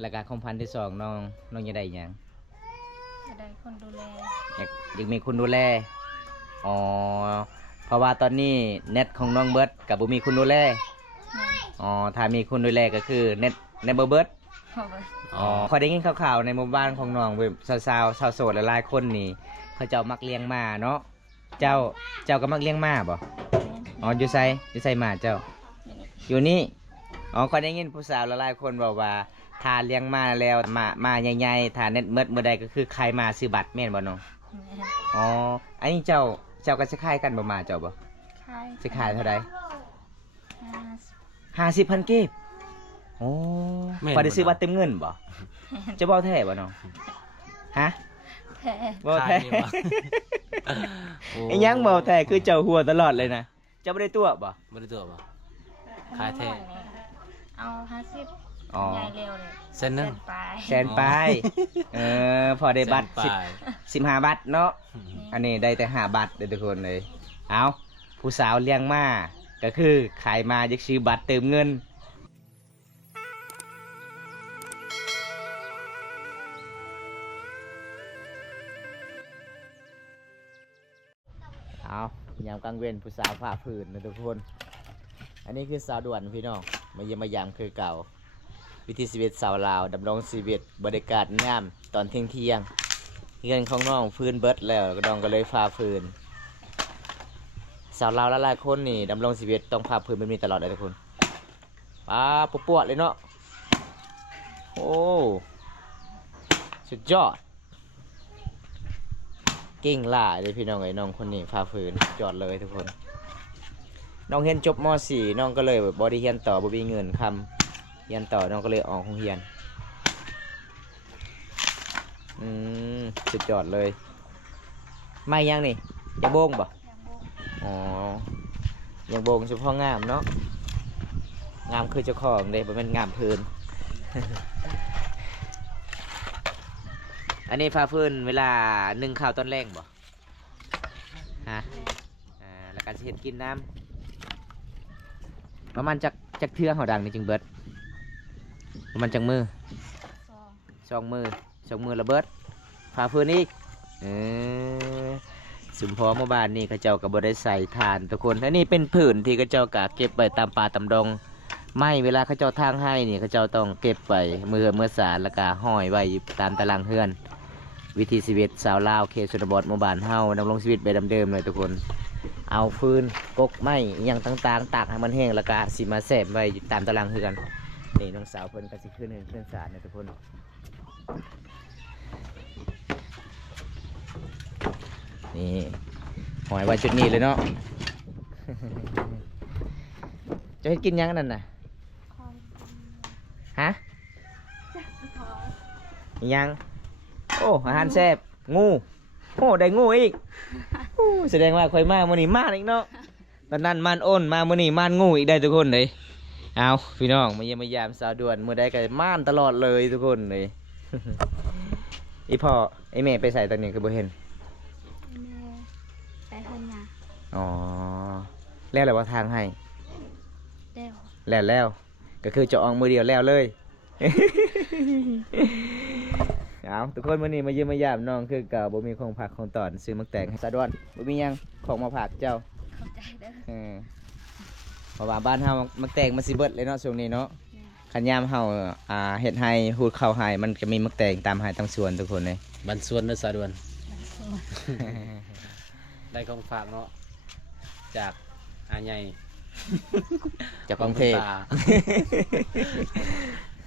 แล้วก็ของพันที่สองน้องจะได้หยัง จะได้คนดูแล อยากมีคนดูแลอ๋อเพราะว่าตอนนี้เน็ตของน้องเบิร์ดกับบุมีคนดูแล แม่ อ๋อถ้ามีคนดูแลก็คือเน็ตเบิร์ด เอาไป อ๋อเขาได้ยินข่าวๆในหมู่บ้านของน้องเว้ยสาวโสดหลายๆคนนี่เขาเจ้ามักเลี้ยงหมาเนาะเจ้าก็มักเลี้ยงหมาบ่อ๋ออยู่ไสหมาเจ้า อยู่นี่อ๋อเขาได้ยินผู้สาวหลายๆคนบอกว่าถ้าเลี้ยงหมาแล้วมาใหญ่ๆถ้าเน็ตเมื่อใดก็คือใครมาซื้อบัตรแม่นบ่น้อง แม่ อ๋ออันนี้เจ้าก็จะขายกันบ่มาเจ้าบ่ ขาย จะขายเท่าใด 50 50,000กีบโอ้พอได้ซื้อบัตรเต็มเงินบ่จะบ่แท้บ่น้องฮะ แพ้ บ่แท้ ขายนี่บ่ ไอ้ยังบ่แท้คือเจ้าหัวตลอดเลยนะเจ้าบ่ได้ตัวบ่ บ่ได้ตัวบ่ ขายแท้ เอา50 อ๋อ ใหญ่เร็วเลย เส้นหนึง ไป แสนปลายพอได้บัตร แสนปลาย 15บัตรเนาะอันนี้ได้แต่5บัตรเด้อทุกคนเลยเอาผู้สาวเลี้ยงมาก็คือขายมาอยากซื้อบัตรเติมเงินเอายามกลางเว้นผู้สาวผ่าผืนนะทุกคนอันนี้คือสาวด่วนพี่น้องมาเยี่ยมมายามคือเก่าวิธีชีวิตสาวลาวดำรงชีวิตบรรยากาศงามตอนเที่ยงเงินของน้องฟื้นเบิดแล้วก็น้องก็เลยพาฟื้นสาวลาวหลายๆคนนี่ดำรงชีวิตต้องพาฟื้นแบบนี้ตลอดเลยทุกคนป้าปวดๆเลยเนาะโอ้สุดยอดเก่งหล่าเลยพี่น้องไอ้น้องคนนี้พาฟื้นสุดยอดเลยทุกคนน้องเรียนจบม .4 น้องก็เลยแบบบ่ได้เรียนต่อบ่มีเงินคำเรียนต่อน้องก็เลยออกโรงเรียนสุดยอดเลยไม่ยังนี่ยังโบงบ่อ๋อยังโบงเฉพาะงามเนาะงามคือเจ้าของเลยบ่แม่นงามพื้น อันนี้พาพื้นเวลานึ่งข้าวตอนแรกบ่ฮะแล้วก็สิเฮ็ดกินน้ำประมาณจักเทื่อเขาดังนี่จึงเบิดประมาณจักมือ ซอง สองมือระเบิดพาพื้นอีกสุมพอเมื่อบ้านนี่เขาเจ้ากับบได้ใส่ทานทุกคนอันนี้เป็นผืนที่เขาเจ้ากะเก็บไปตามป่าตามดงไม่เวลาเขาเจ้าทางให้นี่เขาเจ้าต้องเก็บไปเมื่อสารแล้วก็ห้อยไว้ตามตารางเฮือน วิธีชีวิตสาวลาวเขตชนบทหมู่บ้านเฮาดำรงชีวิตแบบเดิมๆเลยทุกคนเอาฟืนกกไม้อหย่างต่างๆตากให้มันแห้งแล้วก็สิมาแสบไว้ตามตารางเฮือนนี่น้องสาวเพิ่นก็สิขึ้นเฮือนสารนะทุกคนนี่หอยไว้จุดนี้เลยเนาะ จะให้กินยังนั่นน่ะ คอย ฮะยังโอ้อาหารแซ่บงูโอ้ได้งูอีกโอ้แสดงว่าค่อยมามื้อนี้มานอีกเนาะตอนนั้นมานอ้นมามื้อนี้มานงูอีกได้ทุกคนเลยเอาพี่น้องมาเยี่ยมมายามสาวด่วนมื้อใดก็มานตลอดเลยทุกคนเลย อีพ่อไอแม่ไปใส่ตอนนี้คือบ่เห็น แม่ไปเพิ่นน่ะ อ๋อแล้วอะไรว่าทางให้ เร็ว แล้วก็คือจะอองมือเดียวแล้วเลย เอาทุกคนวันนี้มาเยี่ยมมายามน้องคือเก่าบ่มีของผักของตอนซื้อมักแตงให้สะดวนบ่มีหยังของมาผักเจ้า เข้าใจเด้อ เพราะว่าบ้านเฮามักแตงมันสิเบิดเลยเนาะช่วงนี้เนาะ แม่ คันยามเฮาเฮ็ดให้ฮูดข้าวให้มันจะมีมักแตงตามให้ตามสวนทุกคนเลย บันส่วนเด้อสาดวน มันสวย ได้ของฝากเนาะจากอาใหญ่ จากกรุงเทพ ตา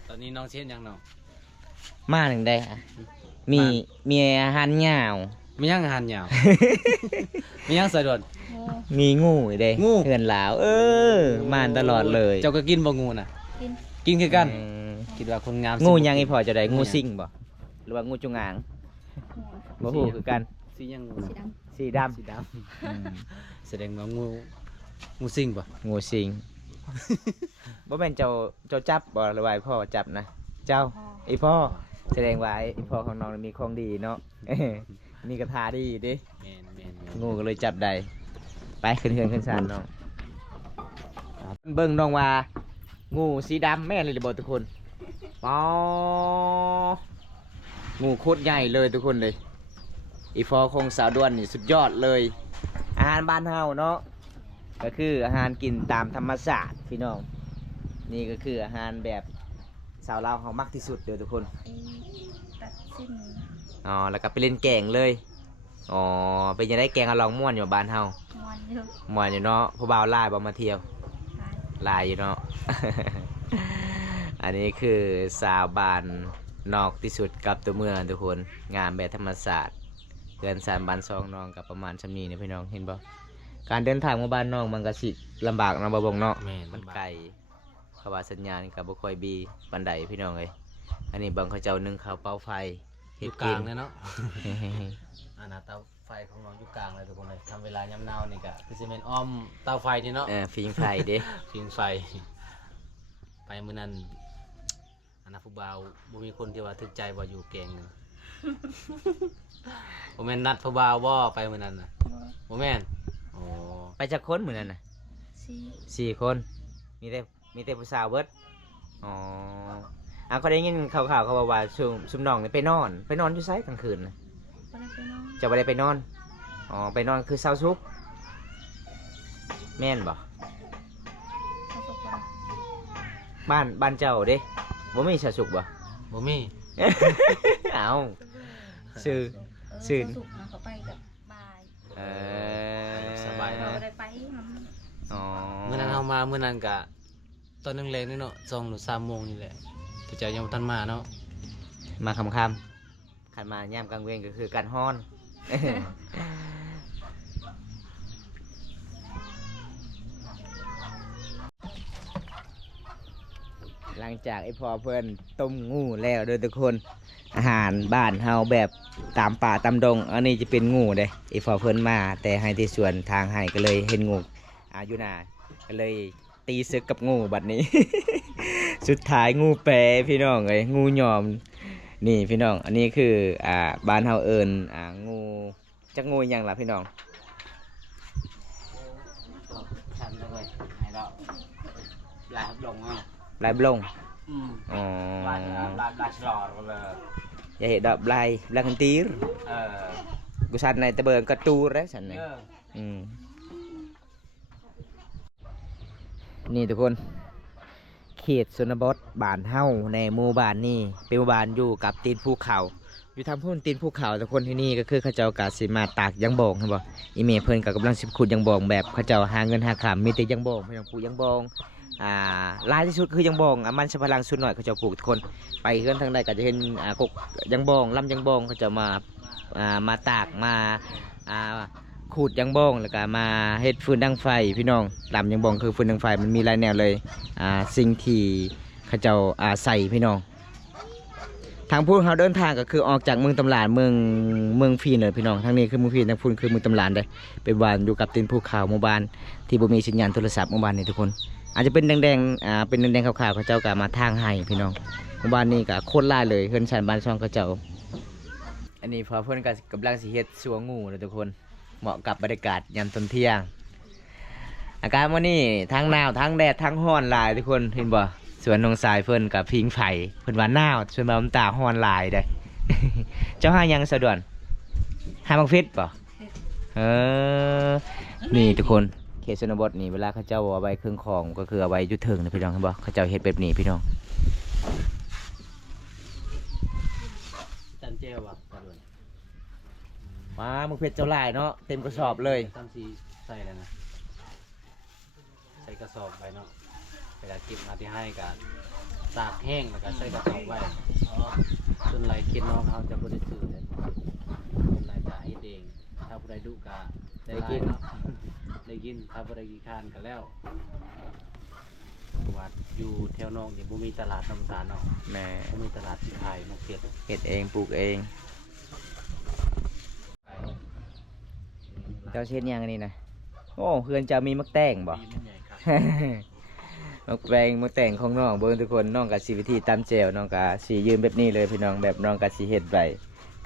ตอนนี้น้องเช่นยังน้อง มาหนึ่งได้อะมีอาหารเหย้า มียังอาหารยาว มียังสาดวน งู มีงูอีกเด้ งู เพื่อนลาว มานตลอดเลย เจ้าก็กินบ่งูน่ะ กิน กินคือกัน อืม คิดว่าคนงาม งูยังอีพอจะได้ งู งู หยัง ซิ่งบ่หรือว่างูจงอาง งู บ่ฮู้คือกัน สียังงู สี น่ะ ดำ สีดำ สีด อืม ำแสดงว่างูสิงบ่ งูสิง บ่แม่นเจ้าจับบ่หรือว่าไอ้พ่อจับนะเจ้า พ่อ ไอ้พ่อแสดงว่าไอ้พ่อของน้องมีของดีเนาะ มีกระทาดีเด้ แม่น งูก็เลยจับได้ไปขึ้นเฮือนขึ้นศาลน้องเบิ่งน้องว่างูสีดำแม่นเลยหรือบ่ทุกคน ปองูโคตรใหญ่เลยทุกคนเลยอีฟอคงสาวด้วนนี่สุดยอดเลย อาหารบ้านเฮาเนาะก็คืออาหารกินตามธรรมชาติพี่น้องนี่ก็คืออาหารแบบสาวลาวเฮามักที่สุดเด้อทุกคน ตัดสิ้น อ๋อแล้วก็ไปเล่นแกงเลยอ๋อเป็นยังไงแกงอะลองม่วนอยู่บ้านเฮาม วนอยู่ ม่วนอยู่เนาะผู้บ่าวหลายบ่มาเที่ยว หลาย หลายอยู่เนาะ อันนี้คือสาวบ้านนอกที่สุดกับตัวเมืองทุกคนงามแบบธรรมศาสตร์เพื่อนสานบ้านซองน้องกับประมาณชำนี้นะพี่น้องเห็นบ่การเดินทางมาบ้านน้องมันก็สิลำบากเนาะบ่บงเนาะ แม่น มันไกลเขาว่าสัญญาณกับบ่ค่อยบีปานใดพี่น้องเอ้ยอันนี้บางเขาเจ้านึ่งข้าวเป่าไฟ อ เฮ็ด ยู่ก กิ ลาง น เลยเนาะ อันน่ะเตาไฟของน้องอยู่กลางเลยทุกคนเลยทำเวลายามหนาวนี่ก็คือสิแม่นอ้อมเตาไฟนี่เนาะ ฟิงไฟเด้ พิงไฟ ไปมื้อนั้นอันน่ะผู้บ่าวบ่มีคนที่ว่าถึกใจว่าอยู่แกงนึง บ่แม่นนัดผู้บ่าวบ่ไปมื้อนั้นน่ะ บ่ บ่แม่นโอ้ ไปจักคนมื้อนั้นน่ะ สี่ 4 คนมีแต่ผู้สาวเบิดอ๋อเขาได้ยินข่าวๆเขาบอกว่าซุมน้องนี่ไปนอนอยู่ไสกลางคืนน่ะ บ่ได้ไปนอน จะบ่ได้ไปนอนอ๋อไปนอนคือเช้าซุกแม่นบ่ เขาก็ไป บ้านเจ้าเด้บ่มีเช้าซุกบ่ บ่มี เอาซื้อ ซื่น สุกนะเขาไปกับบ่าย เอ สบาย เรา เนาะ บ่ได้ไปนำ อ๋อ มื้อนั้นเฮามามื้อนั้นก็ตอนแรงๆนี่เนาะ2หรือ3โมงนี่แหละแต่เจ้ายังบ่ทันมาเนาะ มาค่ำๆขันมายามกลางเวรก็คือการฮ้อน หลังจากไอ้พอเพื่อนต้มงูแล้วเด้อทุกคนอาหารบ้านเฮาแบบตามป่าตามดงอันนี้จะเป็นงูเด้ไอ้พอเพื่อนมาแต่ให้ที่สวนทางให้ก็เลยเห็นงูอยู่นาก็เลยตีศึกกับงูบัดนี้ สุดท้ายงูแปรพี่น้องเอ้ยงูยอมนี่พี่น้องอันนี้คือบ้านเฮาเอิญงูจักงูหยังล่ะพี่น้องทำเลยให้เราลายลงอ่ะลายบลงอ๋อ ลายฉลอดเลย อย่าเห็นดอกลายคันตีรกูสันในตะเบิงกระตูรได้สันในนี่ทุกคนเขตชนบทบ้านเฮาในหมู่บ้านนี่เป็นหมู่บ้านอยู่กับตีนภูเขาอยู่ทำพุ่นตีนภูเขาทุกคนที่นี่ก็คือเขาเจ้ากาสิมาตากยังบองครับบ่อีเมเพิ่นกับกำลังสิขุดยังบองแบบเขาเจ้าหาเงินหาขามมีแต่ยังบองพี่น้องปลูกยังบองหลายที่สุดคือยังบองมันสัมปะหลังสุดหน่อยเขาเจ้าปลูกทุกคนไปเฮือนทางใดก็จะเห็นกกยังบองลำยังบองเขาเจ้ามาตากมาขูดยังบองแล้วก็มาเฮ็ดฟืนดังไฟพี่น้องลำยังบองคือฟืนดังไฟมันมีหลายแนวเลยสิ่งที่เขาเจ้าใส่พี่น้องทางพูดเขาเดินทางก็คือออกจากเมืองตำลานเมืองฟีนเลยพี่น้องทางนี้คือเมืองฟีนทางพูนคือเมืองตำลานได้เป็นบ้านอยู่กับตีนภูเขาหมู่บ้านที่บ่มีสัญญาณโทรศัพท์หมู่บ้านนี่ทุกคนอาจจะเป็นแดงๆเป็นแดงๆขาวๆเขาเจ้าก็มาทางให้พี่น้องหมู่บ้านนี้ก็โคตรหลายเลยเฮือนชานบ้านช่องเขาเจ้าอันนี้พอเพิ่นก็กำลังสิเฮ็ดสวงงูเลยทุกคนเหมาะกับบรรยากาศยามตอนเที่ยงอากาศวันนี้ทั้งหนาวทั้งแดดทั้งร้อนหลายทุกคนเห็นบ่สวนนงสายเพิ่นกับพิงไฟเพิ่นว่าหนาวส่วนมาตาร้อนหลายเด้ เจ้าหายังสะดวนหาบังฟิตป่ะนี่ทุกคนเขตชนบทนี่เวลาเขาเจ้าเอาไว้เครื่องของก็คือเอาไว้ยุทธเถิงนะพี่น้องเห็นบ่เขาเจ้าเฮ็ดแบบนี้พี่น้อง จันเจลว่ะตะลุน มามึงเพชรเจ้าลายเนาะเต็มกระสอบเลย ตั้มสีใส่แล้วนะใส่กระสอบไปเนาะเวลาเก็บมาที่ให้กับตากแห้งแล้วก็ใส่กระสอบไว้ส่วนไรกินน้องเขาจะบ่ได้ซื้อเลยส่วนไรจะให้เองถ้าผู้ใดดุกะได้กินเนาะได้กินถ้าผู้ใดกินข้านกันแล้ววัดอยู่แถวน้องนี่บ่มีตลาดน้ำตาลเนาะ แม่ บ่มีตลาดที่ขายมะเขือ เฮ็ดเองปลูกเองเจ้าเช็ดยังอันนี้นะโอ้เพื่อนจะมีมักแตงบ่ ปีมันใหญ่ครับ มักแปลงมักแต่งของน้องเบิ่งทุกคนน้องกับสีวิธีตามแจวน้องกับสียืนแบบนี้เลยพี่น้องแบบน้องกับสีเฮ็ดไว้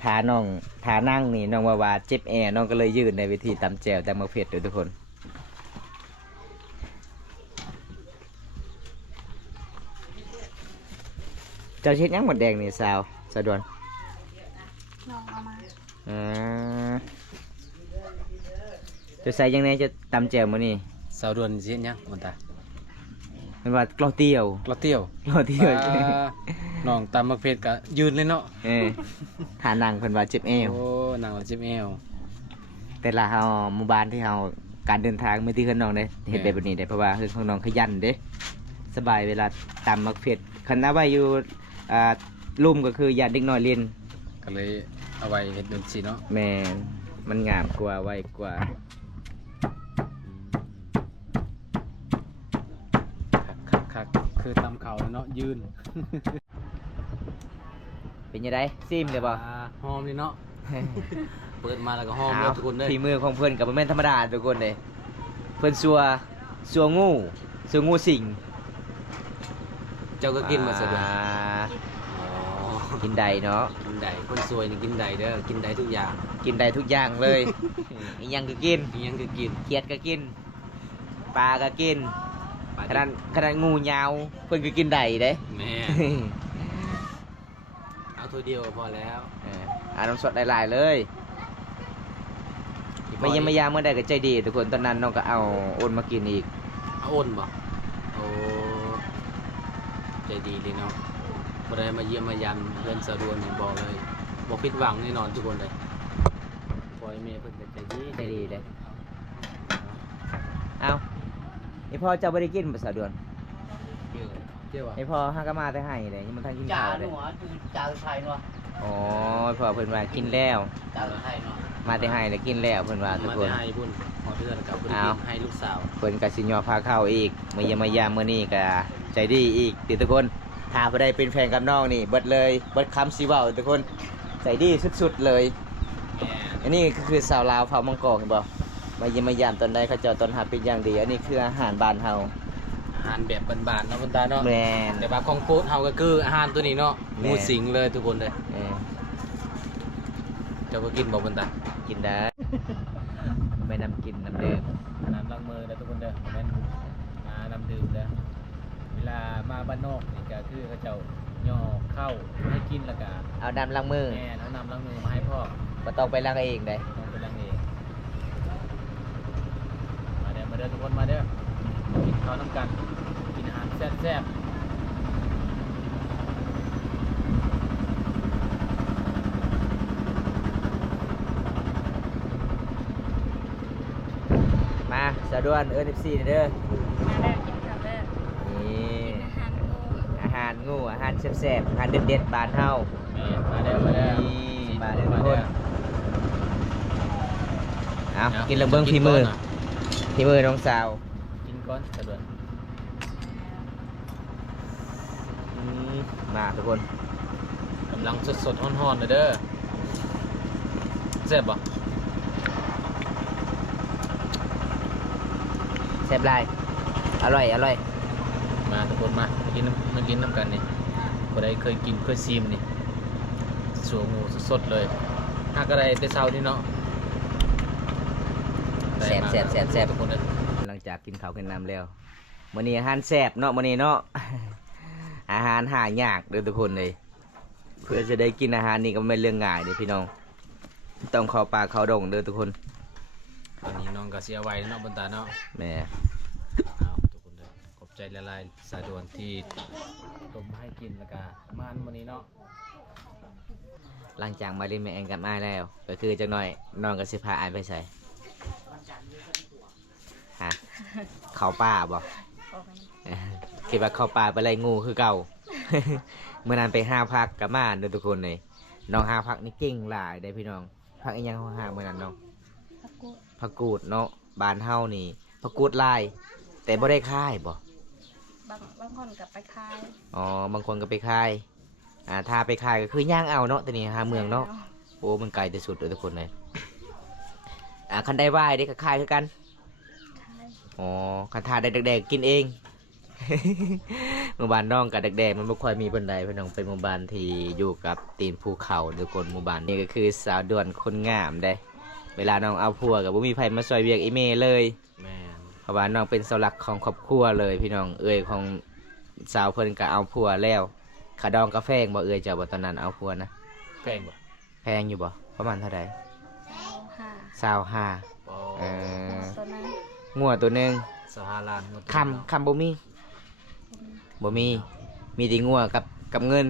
ทาน้องทานั่งนี่น้องว่าเจ็บแอร์น้องก็เลยยืนในวิธีตามแจวแต่มาเผ็ดด้วยทุกคน เจ้าเช็ดหยังหมดแดงนี่สาวสะดวน น้องเอามา อ่าจะใส่ยังไงจะตำแจ่วมื้อนี้ สาวด่วนสิเฮ็ดหยังมันตา มันว่ากลอเตี้ยว กระเตี้ยว กลอเตี้ยว น้องตำมักเพชรก็ยืนเลยเนาะ เออทานังเพิ่นว่าเจ็บเอว โอ้นางละจิบแอว แต่ละเฮาหมู่บ้านที่เฮาการเดินทางไม่ที่เฮือนน้องเด้เฮ็ดแบบนี้ได้เพราะว่าเฮือนของน้องขยันเด้สบายเวลาตำมักเผ็ดคันเอาไว้อยู่อ่าลุ่มก็คือญาติเด็กน้อยเรียน ก็เลยเอาไว้เฮ็ดเป็นสิเนาะ แม่นมันงามกว่าไวกว่า คักคือตำเขาเนาะยืน เป็นยังไงซิมเลยบ่ หอมเลยเนาะ เปิดมาแล้วก็หอมเลยทุกคนเลย ฝีมือของเพื่อนกับแม่นธรรมดาทุกคนเลยเพื่อนซัวงูสิง เจ้าก็กินมาสะดวก กินได้เนาะ กินได้คนสวยนี่กินได้เด้อกินได้ทุกอย่าง กินได้ทุกอย่างเลยอีหยังก็กิน อีหยังก็กิน เขียดก็กินปลาก็กินขนาดงูยาวเพื่อนก็กินได้เด้ แม่เอาถ้วยเดียวก็พอแล้ว อาน้ำสดหลายๆเลยไม่ยังไม่ยามเมื่อใดก็ใจดีทุกคนตอนนั้นน้องก็เอาโอนมากินอีก เอาอ้นบ่โอ้ใจดีเลยเนาะพอได้มาเยี่ยมมายามเพื่อนสะดวนนี่บอกเลยบอกผิดหวังแน่นอนทุกคนเลยปล่อยเมย์เพิ่นก็ใจดี ใจดีเลยเอานี่พ่อเจ้าไม่ได้กินภาษาด่วน เจ้าว่ะ นี่พ่อห้ากมาแต่ให้เลยยังมันทันกินข้าวเลย จ่าไทยเนาะ อ๋อพ่อเพิ่นว่ากินแล้ว จ่าไทยเนาะ มาแต่ให้แล้วกินแล้วเพิ่นว่าทุก มา ค ได้ น ให้พุ่นพอเพื่อนกับเพื่อน เอา ให้ลูกสาว เพิ่นก็สิยอพาเข้าอีกมาเยี่ยมมายามมื้อนี้ก็ใจดีอีกติทุกคนถ้าบ่ได้เป็นแฟนกับน้องนี่เบิดเลยเบิดคำสิเว้าทุกคนใจดีสุดๆเลย แม่ อันนี้ก็คือสาวลาวเผ่ามังกรเห็นบ่มาเยี่ยมมายามตอนใดเขาเจ้าตอนหาเป็นอย่างดี อันนี้คืออาหารบ้านเฮา อาหารแบบบานๆเนาะคุณตาเนาะ แม่น แต่ว่าของโปรดเฮาก็คืออาหารตัวนี้เนาะ แม่ งูสิงเลยทุกคนเลย เออ เจ้าก็กินบ่คุณตา กินได้ ไม่น้ำกินน้ำดื่ม น้ำล้างมือแล้วทุกคนเด้อแม่นน้ำดื่มเด้อเวลามาบ้านนอกนี่ก็คือเขาเจ้าย่อเข้าให้กินแล้วก็ เอาน้ำล้างมือ แม่เอาน้ำล้างมือมาให้พ่อ บ่ต้องไปล้างเองได้ ต้องไปล้างเองมาเด้อทุกคนมาเด้อกินข้าวน้ำกันกินอาหารแซ่บๆ มาสะดวนเอิ้น FC เด้อ มาแล้วกินข้าวแล้ว นี่ กินอาหารงู อาหารแซ่บๆอาหารเด็ดๆบ้านเฮา มาเด้อมาเด้อ นี่มาเด้อทุกคนเอากินแล้วเบิ่งฝีมือน้องสาว กินก่อนสะดวก อืมมาทุกคน กำลังสดๆฮ้อนๆเลยเด้อแซ่บบ่ แซ่บหลายอร่อย มาทุกคนมากินน้ำกันนี่คนใดเคยกินเคยชิมนี่สัวงูสดๆเลยหากอะไรแต่เช้านี่เนาะได้มา แซ่บ ทุกคนเลย หลังจากกินข้าวกินน้ำแล้วมื้อนี้อาหารแซ่บเนาะมื้อนี้เนาะ อาหารหายากเด้อทุกคนเลยเพื่อจะได้กินอาหารนี่ก็ไม่เป็นเรื่องง่ายเด้อพี่น้องต้องเข้าป่าเข้าดงเด้อทุกคน อันนี้น้องก็เสียไว้เนาะบนตาเนาะ แหม่ เอาทุกคนเลยขอบใจละลายสายด่วนที่ต้มให้กินแล้วก็มันวันนี้เนาะ หลังจากมาเล่นแม่แองกับอ้ายแล้ว ก็คือจังหน่อยน้องก็สิพาอ้ายไปใส่ฮะเข้าป่าบ่ ออกไป คิดว่าเข้าป่าไปไล่งูคือเก่า เมื่อนั้นไป5 พักกับมาเด้อทุกคนเลยน้อง5 พักนี่เก่งหลายได้อพี่น้องพักอีหยัง5เมื่อนั้นน้อง พักกูด ผักกูดเนาะบ้านเฮานี่ผักกูดลาย แต่บ่ได้ค่ายบ่ บางคนกับไปคาย อ๋อบางคนก็ไปค่ายถ้าไปค่ายก็คือย่างเอาเนาะแต่นี่หาเมืองเนาะโอ้มันไกลที่สุดเลยทุกคนเลยคันได้ไหว้ได้ก็ค่ายคือกัน คาย อ๋อคันทาได้แดกๆกินเอง หมู่บ้านน้องกับแดกๆมันบ่ค่อยมีบันไดพี่น้องเป็นหมู่บ้านที่อยู่กับตีนภูเขาทุกคนหมู่บ้านนี้ก็คือสาวด่วนคนงามได้ เวลาน้องเอาผัวกับบ่มีไผมาซอยเวียกอีเมเลย แม่น เพราะว่าน้องเป็นเสาหลักของครอบครัวเลยพี่น้องเอ่ยของสาวเพิ่นก็เอาผัวแล้ว ขาดองกาแฟงบ่เอ่ยเจ้าบ่ตอนนั้นเอาพัวนะ แพงบ่ แพงอยู่บ่ประมาณเท่าใด เอาห้า 25 บ่ เออ ตัวนั้น งัวตัวหนึง 25ล้านหมด คำบ่มีบ่มีมีแต่งัวกับเงิน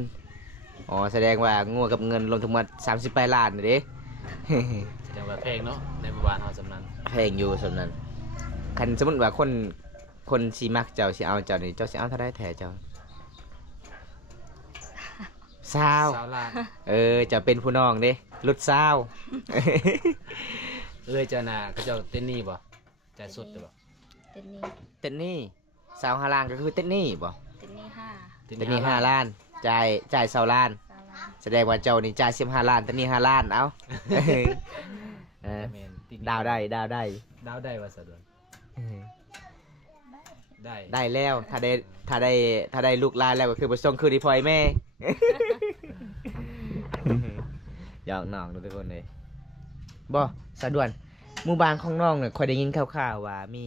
อ๋อแสดงว่างัวกับเงินรวมทั้งหมด38ล้านนี่เด้ แสดงว่าแพงเนาะในหมู่บ้านเฮาสำนั้น แพงอยู่สำนั้นคันสมมุติว่าคนสิมักเจ้าสิเอาเจ้านี่เจ้าสิเอาเท่าใดแท้เจ้าซาว 20ล้าน จะเป็นผู้น้องเด้รุดซาว เอ้ยเจ้าน่ะเขาเจ้าเต้นนี่บ่ใจายสุดเด้อบ่ เต็นนี่ เต้นนี่ซาว5ล้านก็คือเต้นนี่บ่ เต็นนี่ห้า เต้นนี่5ล้านจ่าย20ล้าน สาลา แสดงว่าเจ้านี่จ่าย15ล้านเต้นนี่5ล้านเอ้า เออ แม่นติ๊ก ดาวได้ ดาวได้ว่าสะดวนได้ ได้แล้วถ้าได้ลูกหลานแล้วก็คือบ่ส่งคืนที่พ่อให้แม่ หยอกน้องทุกคนเลยบ่สะดวนหมู่บ้านของน้องเนี่ยค่อยได้ยินข่าวๆว่ามี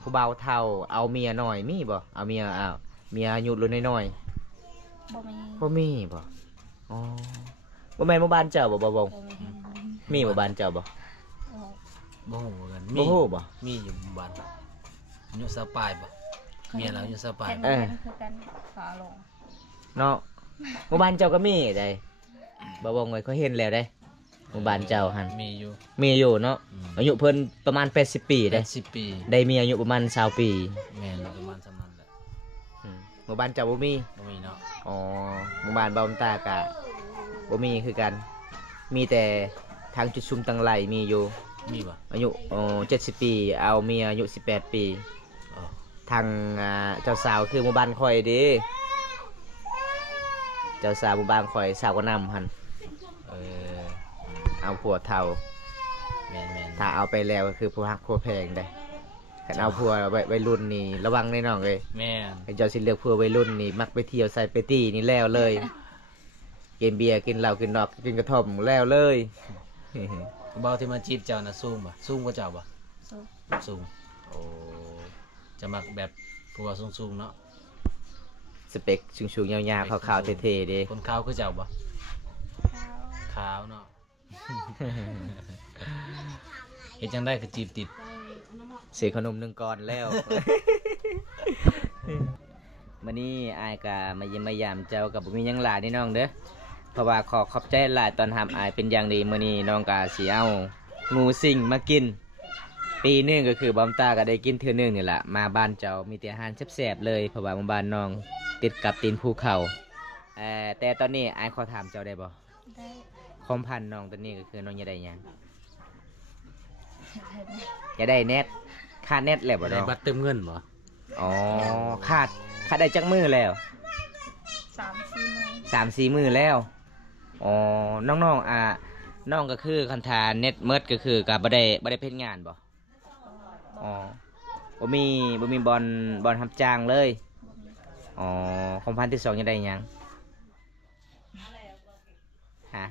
ผู้บ่าวเฒ่าเอาเมียน้อยมีบ่เอาเมียเมียอายุรุ่นน้อย บ่มี ๆบ่มีบ่อ๋อบ่แม่นหมู่บ้านเจ้าบ่บ่ บ่มี มีหมู่บ้านเจ้าบ่ โอ้ บ่ฮู้กัน บ่ฮู้บ่ มีอยู่หมู่บ้านอายุสปายบ่เมียเราอายุสปาย แข่ง เอ กั อ นคือกันฝาลง เนาะหมู่บ้านเจ้าก็มีได้บ่บ่งไว้เขาเห็นแล้วได้หมู่บ้านเจ้าหั่น มีอยู่ มีอยู่เนาะอายุเพิ่นประมาณ80ปีได้ 10ปี ได้มีอายุประมาณ20ปี แม่นประมาณสำนั้นแหละ หมู่บ้านเจ้าบ่มี บ่มีเนาะ อ๋อหมู่บ้านบ่าวตากะบ่มีคือกัน มีแต่ทางจุดชุมตังไหลมีอยู่ มีบ่ อายุ70ปีเอาเมียอายุ18ปี อ๋อ ทางเจ้าสาวคือหมู่บ้านข่อยเด้เจ้าสาวหมู่บ้านข่อยสาวก็นำหั่น เออ เอาผัวเฒ่า แม่น ถ้าเอาไปแล้วก็คือผู้ฮักผู้แพงได้คันเอาผัววัยรุ่นนี่ระวังแน่น้องเอ้ย แม่น ไอ้เจ้าสิเลือกผัววัยรุ่นนี่มักไปเที่ยวใส่ไปตี้นี่แล้วเลยกินเบียร์กินเหล้ากินดอกกินกระท่อมแล้วเลย เบาที่มาจีบเจ้าน่ะสูงบ่สูงกว่าเจ้าบ่ สู้ สูงโอ้จะมักแบบผัวสูงๆเนาะ สเปคสูงๆยาวๆขาวๆเท่ๆเด้ คนขาวคือเจ้าบ่ ข้าว ขาวเนาะ เฮ็ดจังได้คือจีบติด เสียขนม1ก้อนแล้ว มื้อนี้อายก็มาเยี่ยมมายามเจ้ากับบ่มีหยังหลายนี่น้องเด้อเพราะว่าขอขอบใจหลายตอนรับอายเป็นอย่างดีมื้อนี้น้องก็สิเอางูสิงมากิน ปีหนึงก็คือบอมตาก็ได้กินเทื่อนึงนี่แหละมาบ้านเจ้ามีแต่อาหารแซ่บๆเลยเพราะว่าหมู่บ้านน้องติดกับตีนภูเขาแต่ตอนนี้อายขอถามเจ้าได้บ่ ได้ ความพันธุ์น้องตอนนี้ก็คือน้องอยากได้หยัง ได้ อยากได้เน็ตขาดเน็ตแล้วบ่ ได้ น้อง บัตรเติมเงินบ่ อ๋อขาดได้จักมือแล้ว 3-4 มื้อ 3-4 มือแล้วอ๋อน้องน้องก็คือคันทาเน็ตเมิดก็คือก็บ่ได้เพ็ดงานบ่อ๋อบ่มีบอลรับจ้างเลยอ๋อความพันธุ์ที่2ยังได้หยังฮะ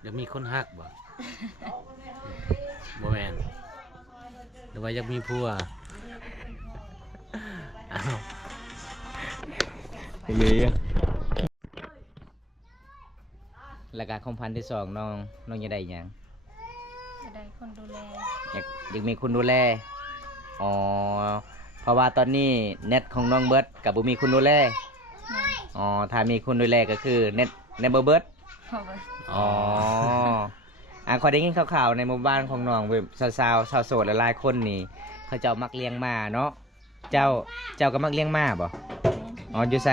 เดี๋ยวมีคนฮักบ่ บ่แม่นหรือว่าอยากมีผัวอ้าว เลยแล้วก็ความพันธุ์ที่2น้องยังได้หยัง จะได้คนดูแล อยากมีคนดูแลอ๋อเพราะว่าตอนนี้เน็ตของน้องเบิร์ดกับบ่มีคนดูแล แม่ อ๋อถ้ามีคนดูแลก็คือเน็ตบ่เบิร์ด เอาไว้ อ๋อขอได้ยินข่าวๆในหมู่บ้านของน้องเว็บสาวโสดหลายๆคนนี่เขาเจ้ามักเลี้ยงม้าเนาะเจ้าก็มักเลี้ยงม้าบ่ แม่ อ๋ออยู่ไส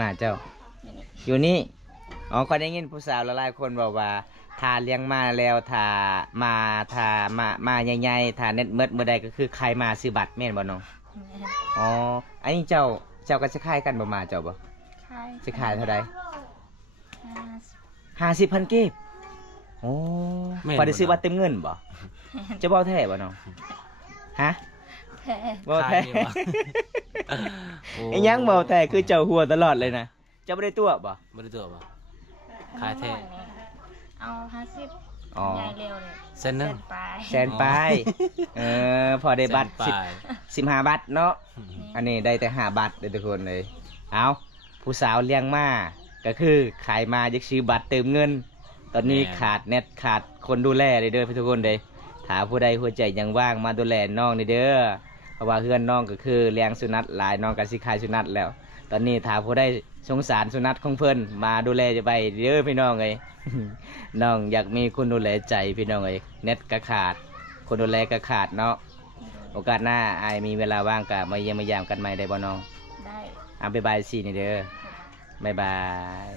ม้าเจ้า อยู่นี่อ๋อขอได้ยินผู้สาวหลายๆคนบอกว่าถ้าเลี้ยงม้าแล้วถ้าม้าใหญ่ๆถ้าเน็ตเมิดมื้อใดก็คือขายม้าซื้อบัตรแม่นบ่น้อง แม่ อ๋ออันนี้เจ้าก็สิขายกันบ่ม้าเจ้าบ่ ขาย สิขายเท่าใด 50 50,000กีบโอ้พอได้ซื้อบัตรเต็มเงินบ่จะบ่แท้บ่น้องฮะ แพ้ บ่แท้ ขายดีวะ โอ้ ไอ้ยังบ่แท้คือเจ้าหัวตลอดเลยนะเจ้าบ่ได้ตัวบ่ บ่ได้ตัวบ่ ขายแท้ เอา50 อ๋อ ใหญ่เร็วเลย เส้นหนึง ปลาย แสนปลายพอได้บัตร แสนปลาย 15 บาทเนาะอันนี้ได้แต่5บาทเด้อทุกคนเลยเอา ผู้สาวเลี้ยงมาก็คือขายมาอยากซื้อบัตรเติมเงิน ตอนนี้ขาดเน็ตขาดคนดูแลเลยเด้อพี่ทุกคนเด้ถ้าผู้ใดหัวใจยังว่างมาดูแลน้องนี่เด้อเพราะว่าเพื่อนน้องก็คือเลี้ยงสุนัขหลายน้องก็สิขายสุนัขแล้ว ตอนนี้ถ้าผู้ใดสงสารสุนัขของเพิ่นมาดูแลจะไปเด้อพี่น้องเอ้ย น้องอยากมีคนดูแลใจพี่น้องเอ้ยเน็ตก็ขาด คนดูแลก็ขาดเนาะโอกาสหน้าอายมีเวลาว่างก็มาเยี่ยมมายามกันใหม่ได้บ่น้อง ได้ บ๊ายบายสินี่เด้อบ๊ายบาย